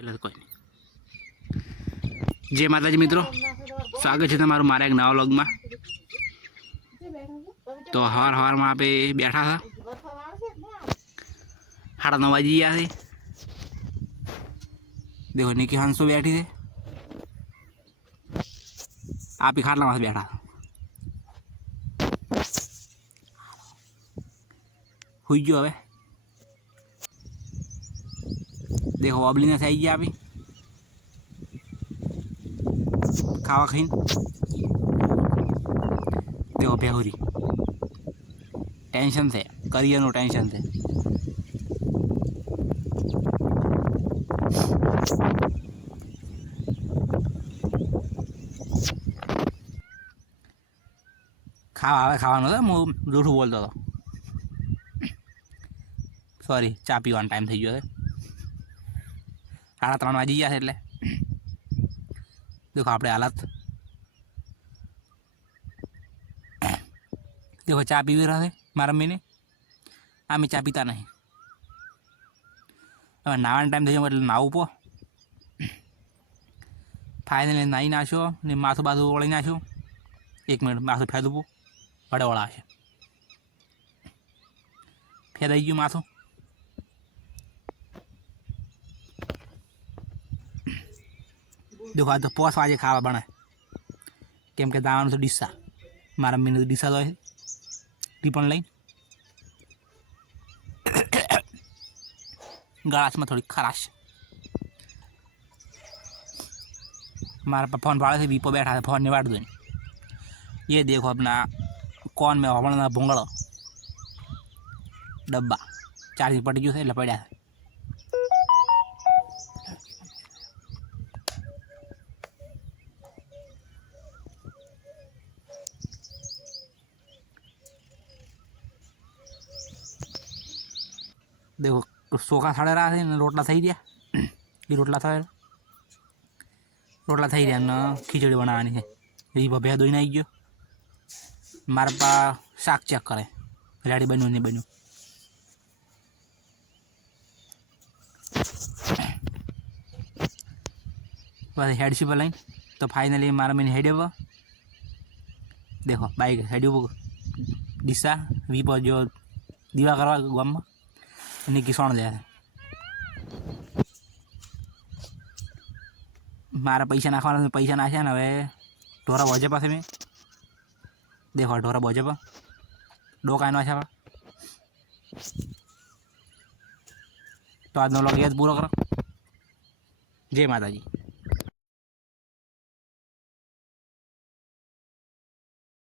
એટલે કોઈ નહીં. જય માતાજી મિત્રો, સ્વાગત છે તમારું મારા એક નવા વ્લોગમાં. તો સવારમાં આપણે બેઠા હતા, 9:30 વાગી ગયા છે. देखो निकी हंसो बैठी है, आप ही खाटला में बैठा हुई गयो। हमें देखो अबली ने आई गया, अभी खावा खाई देखो बेहुरी टेंशन से करियर नो टेंशन से खावा खावा हूँ जूठू बोलता था, सॉरी चा पीवा टाइम थी गयो है, 3:30 वागी गया एट देखो अपने हालत देखो चा पीवी रहा है मारा मम्मी ने, आम चा पीता नहीं। હવે નાવાનો ટાઈમ થઈ ગયો એટલે નાવું પો ફાઇનલી નાહી નાખ્યો ને માથું બાથું ઓળી નાખ્યું. 1 મિનિટ માથું ફેદવું પો વડે ઓળાશે, ફેદાઈ ગયું માથું. દેખો આ તો 5 વાગે ખાવા બને, કેમ કે દાવાનું તો ડીસા મારા મમ્મીને તો ડીસા હોય ટીપણ લઈને गलास में थोड़ी खराश. हमारे पास फोन वाले से वीपो बैठा है, फोन नहीं बांट दो. ये देखो अपना कौन में हवण भूंगड़ो डब्बा चार्जिंग पड़ी गई है पड़ा है. देखो सोखा साड़े रहा है, रोटला थी गया, ये रोटला थी रहा ने खीचड़ी बनानी है. ये भे धोई आई गयो, मारे पा शाक चेक करे रेडी बनू नहीं बनू. बस हेडसी पर लाइन तो फाइनली मारा मैंने हेड देखो बाइक हेड दिशा वी पर जो दीवा करवा गाम में निकी सोण दे मारा पैसा नाखवा पैसा नाख्या ने हवे ढोरा भोजे पासे में देखो ढोरा भोजे पर डोका नाख्या. तो आज व्लॉग पूरा करो. जय माताजी.